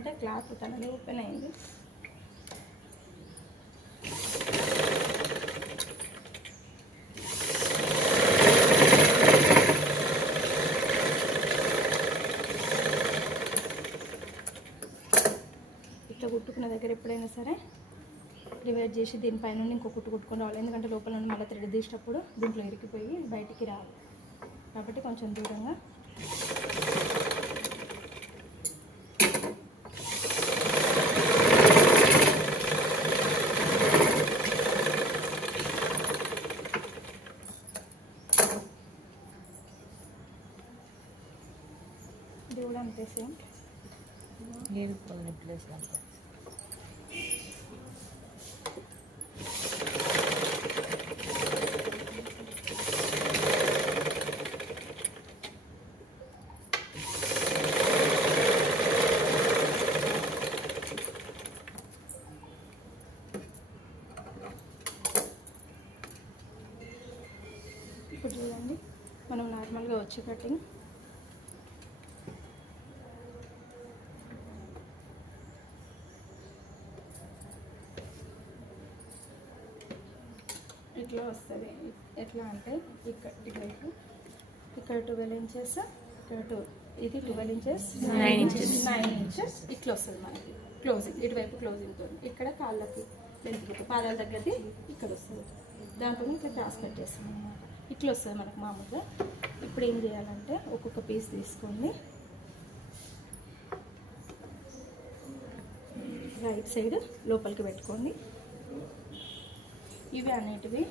అంటే క్లాత్ తనది ఓపెన్ అయింది. ఇట్లా కుట్టుకున్న దగ్గర ఎప్పుడైనా సరే రివర్స్ చేసి దీనిపైన నుండి ఇంకో కుట్టు కుట్టుకొని రావాలి. ఎందుకంటే లోపల నుండి మళ్ళీ థ్రెడ్ తీసేటప్పుడు దీంట్లో ఇరికిపోయి బయటికి రావాలి. కాబట్టి కొంచెం దూరంగా ఇది కూడా అంతే సేమ్. ప్లేస్ ఇప్పుడు చూడండి మనం నార్మల్గా వచ్చే కటింగ్ ఇట్లా వస్తుంది. ఎట్లా అంటే ఇటువైపు ఇక్కడ 12 ఇంచెస్, ఇక్కడ ఇది 12 ఇంచెస్, 9 ఇంచెస్ ఇట్లా వస్తుంది మనకి క్లోజింగ్. ఇటువైపు క్లోజింగ్ తో ఇక్కడ కాళ్ళకి లెంత్ పాదాల దగ్గరది ఇక్కడ వస్తుంది. దాంతో ఇట్లా క్రాస్ కట్ చేస్తాం అన్నమాట. ఇట్లా వస్తుంది మనకు మామూలుగా. ఇప్పుడు ఏం చేయాలంటే ఒక్కొక్క పీస్ తీసుకొని రైట్ సైడ్ లోపలికి పెట్టుకోండి. ఇవి అనేటివి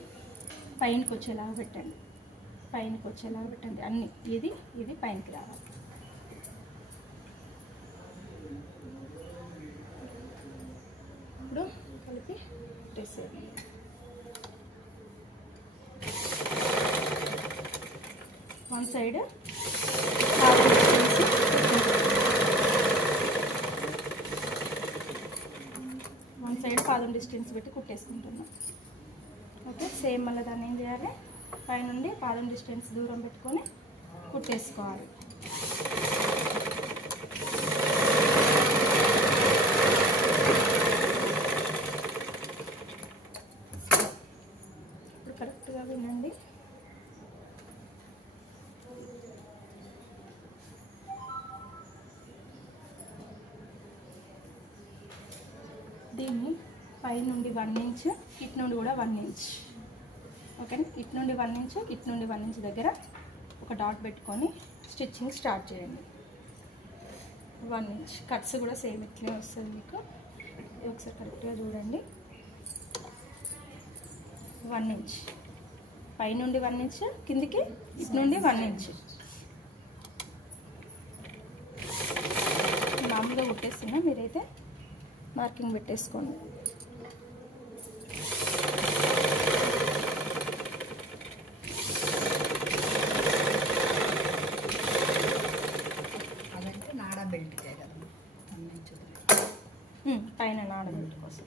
పైనకి వచ్చేలాగా పెట్టండి. పైనకి వచ్చేలాగా పెట్టండి అన్నీ. ఇది పైనకి రావాలి. ఇప్పుడు కలిపి ప్రెస్ చేయండి. వన్ సైడ్ పాదం డిస్టెన్స్ పెట్టి కుట్టేసుకుంటున్నాం. ఓకే, సేమ్ మళ్ళీ దాన్ని ఏం చేయాలి, పైనుండి పాదం డిస్టెన్స్ దూరం పెట్టుకొని కుట్టేసుకోవాలి. ఇప్పుడు కరెక్ట్గా వినండి. దీన్ని పైనుండి 1 ఇంచ్, ఇటు నుండి కూడా 1 ఇంచ్. ఓకేనా, ఇటు నుండి 1 ఇంచ్, ఇటు నుండి 1 ఇంచ్ దగ్గర ఒక డాట్ పెట్టుకొని స్టిచ్చింగ్ స్టార్ట్ చేయండి. 1 ఇంచ్ కట్స్ కూడా సేమ్ ఇట్లే వస్తుంది మీకు. ఒకసారి కరెక్ట్గా చూడండి. 1 ఇంచ్ పైనుండి 1 ఇంచ్, కిందికి ఇటు నుండి 1 ఇంచ్. మామూలుగా కుట్టేస్తున్నా, మీరైతే మార్కింగ్ పెట్టేసుకోండి. అదంటే నాడా బెల్ట్ కదా, పైన నాడా బెల్ట్ కోసం.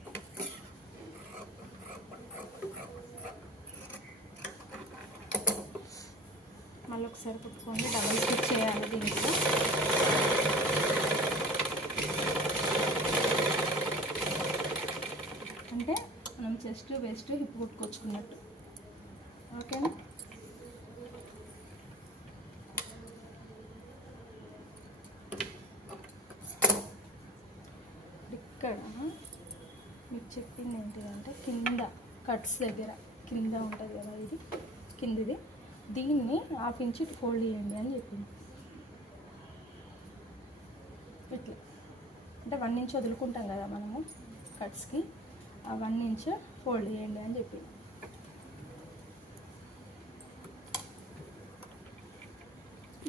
మళ్ళీ ఒకసారి కుట్టుకోండి. డబల్ స్టిచ్ చేయాలి దీంట్లో. అంటే మనం చెస్ట్ వెస్ట్ హిప్ కుట్టుకొచ్చుకున్నట్టు. ఓకేనా, ఇక్కడ మీకు చెప్పింది ఏంటిదంటే కింద కట్స్ దగ్గర కింద ఉంటుంది కదా, ఇది కిందిది, దీన్ని 1/2 ఇంచ్ ఫోల్డ్ చేయండి అని చెప్పింది. ఇట్లా అంటే 1 ఇంచ్ వదులుకుంటాం కదా మనము కట్స్కి, ఆ 1 ఇంచ్ ఫోల్డ్ చేయండి అని చెప్పింది.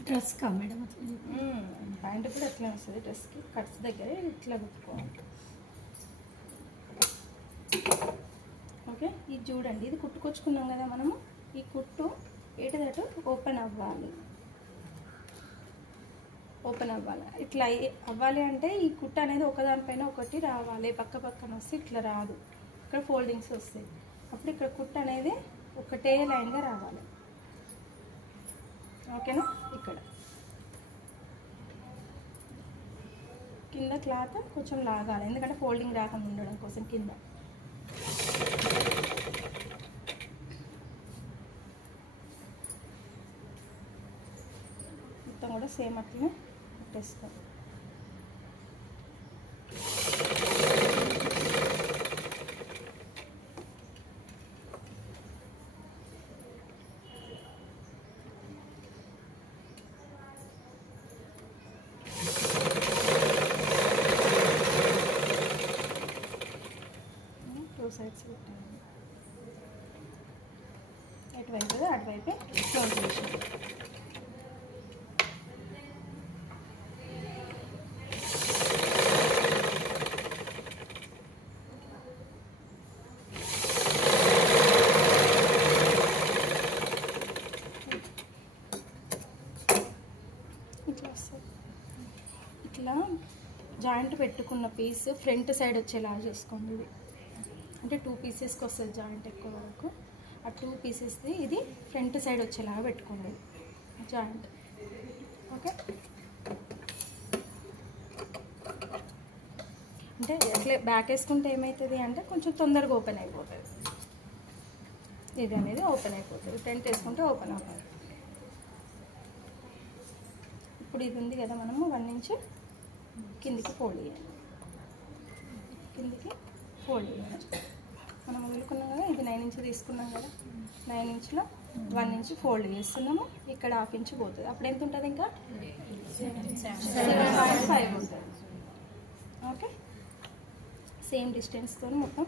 డ్రెస్ కా మేడం? ప్యాంట్ కూడా అట్లా వస్తుంది. డ్రెస్కి కట్స్ దగ్గర ఇట్లా కుట్టుకోవాలి. ఓకే, ఇది చూడండి, ఇది కుట్టుకొచ్చుకున్నాం కదా మనము. ఈ కుట్టు ఏటిదటు ఓపెన్ అవ్వాలి. ఓపెన్ అవ్వాలి. ఇట్లా అవ్వాలి అంటే ఈ కుట్టు అనేది ఒకదానిపైన ఒకటి రావాలి. పక్క పక్కన వస్తే ఇట్లా రాదు, ఇక్కడ ఫోల్డింగ్స్ వస్తాయి. అప్పుడు ఇక్కడ కుట్టు అనేది ఒకటే లైన్గా రావాలి. ఓకేనా, ఇక్కడ కింద క్లాత్ కొంచెం లాగాలి, ఎందుకంటే ఫోల్డింగ్ రాకుండా ఉండడం కోసం కింద. మొత్తం కూడా సేమ్ అట్లనే పెట్టేస్తాం. టూ సైడ్స్ పెట్టాను, ఎటువైపు అటువైపే క్లోజ్ చేసాను. ఇట్లా వస్తుంది. ఇట్లా జాయింట్ పెట్టుకున్న పీస్ ఫ్రంట్ సైడ్ వచ్చేలా చేసుకోండి. ఇది అంటే 2 పీసెస్కి వస్తుంది జాయింట్ ఎక్కువ వరకు. ఆ 2 పీసెస్ది ఇది ఫ్రంట్ సైడ్ వచ్చేలాగా పెట్టుకోండి జాయింట్. ఓకే, అంటే అట్లే బ్యాక్ వేసుకుంటే ఏమవుతుంది అంటే కొంచెం తొందరగా ఓపెన్ అయిపోతుంది. ఇది అనేది ఓపెన్ అయిపోతుంది, ఫ్రంట్ వేసుకుంటే ఓపెన్ అవుతుంది. ఇప్పుడు ఇది ఉంది కదా, మనము 1 ఇంచ్ కిందికి ఫోల్డ్ చేయాలి. కిందికి ఫోల్డ్ చేయాలి. మనం వదులుకున్నాం కదా, ఇది 9 ఇంచ్ తీసుకున్నాం కదా, 9 ఇంచ్లో 1 ఇంచ్ ఫోల్డ్ చేస్తున్నాము. ఇక్కడ 1/2 ఇంచ్ పోతుంది. అప్పుడు ఎంత ఉంటుంది? ఇంకా 7.5 ఉంటుంది. ఓకే, సేమ్ డిస్టెన్స్తో మొత్తం